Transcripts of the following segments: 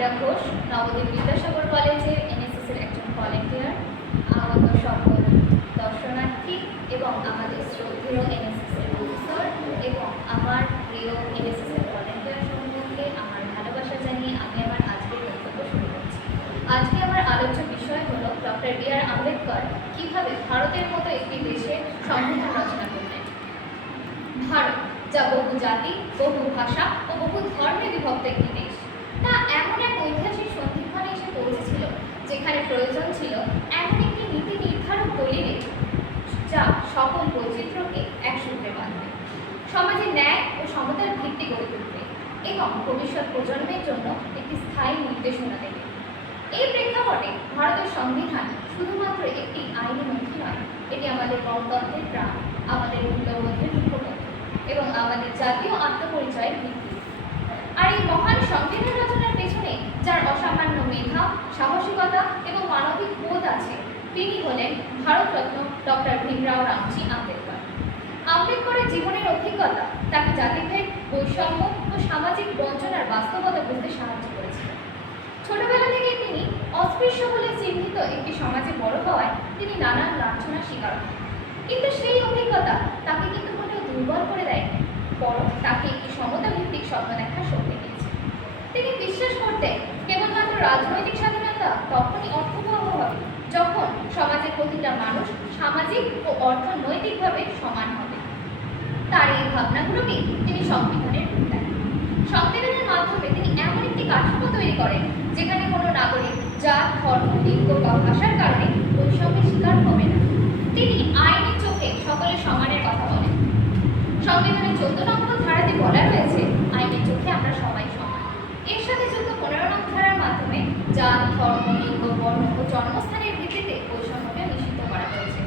রিতা ঘোষ, নবদ্বীপ বিদ্যাসাগর কলেজের এনএসএসের একজন ভলেন্টিয়ার। আগত সকল দর্শনার্থী এবং আমাদের শ্রদ্ধেয় এনএসএসের অফিসার এবং আমার প্রিয় এনএসএসের ভলেন্টিয়ার সম্বন্ধে আমার ভালোবাসা জানিয়ে আমি আমার আজকের বক্তব্য শুরু করছি। আজকে আমার আলোচ্য বিষয় হলো ডক্টর বি.আর. আম্বেদকর কীভাবে ভারতের মতো একটি দেশে সংবিধান রচনা করলেন। ভারত, যা বহু জাতি, বহু ভাষা ও বহু ধর্মে বিভক্ত একটি দেশ, তা এমন এক ঐতিহাসিক সন্ধিক্ষণে এসে পৌঁছেছিল যেখানে প্রয়োজন ছিল এমন একটি নীতি নির্ধারক দলিলের যা সকল বৈচিত্র্যকে একসূত্রে বাঁধবে, সমাজে ন্যায় ও সমতার ভিত্তি গড়ে তুলবে এবং ভবিষ্যৎ প্রজন্মের জন্য একটি স্থায়ী নির্দেশনা দেবে। এই প্রেক্ষাপটে ভারতের সংবিধান শুধুমাত্র একটি আইনি নথি নয়, এটি আমাদের গণতন্ত্রের প্রাণ, আমাদের মূল্যবোধের রূপকথা এবং আমাদের জাতীয় আত্মপরিচয়ের ভিত্তি। আর এই মহান সংবিধান রচনার পেছনে যার অসামান্য মেধা, সাহসিকতা এবং মানবিক বোধ আছে, তিনি হলেন ভারতরত্ন ডক্টর ভীমরাও রামজি আম্বেদকর। আম্বেদকরের জীবনের অভিজ্ঞতা তাকে জাতিভেদ, বৈষম্য ও সামাজিক বঞ্চনার বাস্তবতা বুঝতে সাহায্য করেছিল। ছোটবেলা থেকে তিনি অস্পৃশ্য বলে চিহ্নিত একটি সমাজে বড় হওয়ায় তিনি নানান লাঞ্ছনার শিকার হন, কিন্তু সেই অভিজ্ঞতা তাকে কিন্তু মোটেও দুর্বল করে দেয়নি, বরং তাকে একটি সমতা ভিত্তিক স্বপ্ন দেখার শক্তি দিয়েছে। তিনি বিশ্বাস করতেন কেবলমাত্র রাজনৈতিক স্বাধীনতা তখনই অর্থবহ হবে যখন সমাজের প্রতিটা মানুষ সামাজিক ও অর্থনৈতিকভাবে সমান হবে। তার এই ভাবনাগুলোকে তিনি সংবিধানের রূপ দেন। সংবিধানের মাধ্যমে তিনি এমন একটি কাঠামো তৈরি করেন যেখানে কোনো নাগরিক জাত, ধর্ম, লিঙ্গ বা ভাষার কারণে বৈষম্যের শিকার হবে না। তিনি আইনের চোখে সকলের সমানের কথা বলেন। সংবিধানের 14 নম্বর ধারাতে বলা রয়েছে, আইনের চোখে আমরা সবাই সমান। এর সাথে যুক্ত 15 নম্বর ধারার মাধ্যমে জাত, ধর্ম, লিঙ্গ, বর্ণ ও জন্মস্থানের ভিত্তিতে বৈষম্যকে নিষিদ্ধ করা হয়েছে।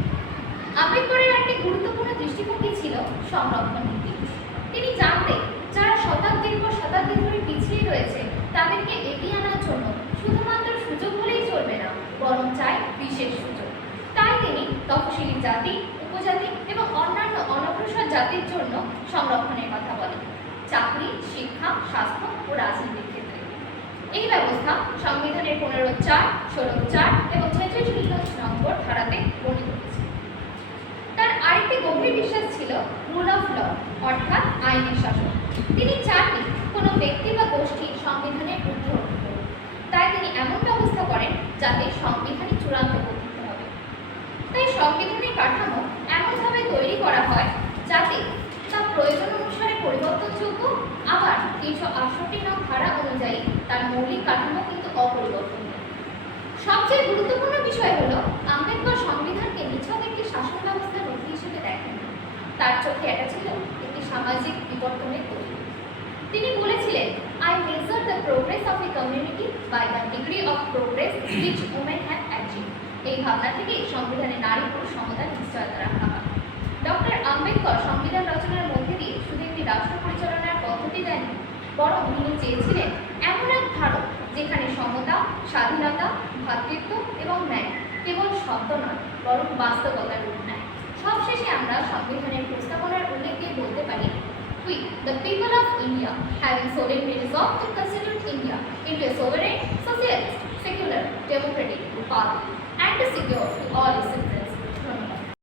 আম্বেদকরের একটি গুরুত্বপূর্ণ দৃষ্টিভঙ্গি ছিল সংরক্ষণ নীতি। তিনি জানতেন যারা শতাব্দীর পর শতাব্দী ধরে পিছিয়ে রয়েছে তাদেরকে এগিয়ে আনার জন্য শুধুমাত্র সুযোগ হলেই চলবে না, বরং চাই বিশেষ সুযোগ। তাই তিনি তফসিলি জাতি, উপজাতি এবং অন্যান্য অনগ্রসর জাতির জন্য সংরক্ষণের কথা বলেন, চাকরি, শিক্ষা, স্বাস্থ্য ও রাজনীতির ক্ষেত্রে। এই ব্যবস্থা সংবিধানের 15(4), 16(4) এবং 46 নম্বর ধারাতে বর্ণিত হয়েছে। তার আরেকটি গভীর বিশ্বাস ছিল রুল অফ ল, অর্থাৎ আইনের শাসন। তিনি চাননি কোনো ব্যক্তি বা গোষ্ঠী সংবিধানের ঊর্ধ্বে উঠতে পারে। তাই তিনি এমন ব্যবস্থা করেন যাতে সংবিধানই চূড়ান্ত পদ্ধতি হবে। তাই সংবিধানের কাঠামো এমনভাবে তৈরি করা হয় যাতে তা প্রয়োজন অনুসারে পরিবর্তনযোগ্য, আবার 368 নং ধারা অনুযায়ী তার মৌলিক কাঠামো কিন্তু অপরিবর্তনীয়। সবচেয়ে গুরুত্বপূর্ণ বিষয় হলো আম্বেদকর সংবিধানকে নিছক একটি শাসন ব্যবস্থার নথি হিসেবে দেখেন। তার চোখে এটা ছিল একটি সামাজিক বিবর্তনের তৈরি। তিনি বলেছিলেন, I measure the progress of a community by the degree of progress which women have achieved. এই ভাবনা থেকে সংবিধানে নারী পুরুষ সমতার নিশ্চয়তা রাখা হয়। ডক্টর আম্বেদকর সংবিধান রচনার মধ্যে দিয়ে শুধু একটি রাষ্ট্র পরিচালনার পদ্ধতি দেননি, বরং তিনি চেয়েছিলেন এমন এক ভারত যেখানে সমতা, স্বাধীনতা, ভ্রাতৃত্ব এবং ন্যায় কেবল শব্দ নয়, বরং বাস্তবতার রূপ নেয়। সবশেষে আমরা সংবিধানের প্রস্তাবনার উল্লেখ দিয়ে বলতে পারি, We, the people of India, having solemnly resolved to constitute India into a sovereign, socialist, secular, democratic republic and to secure to all its citizens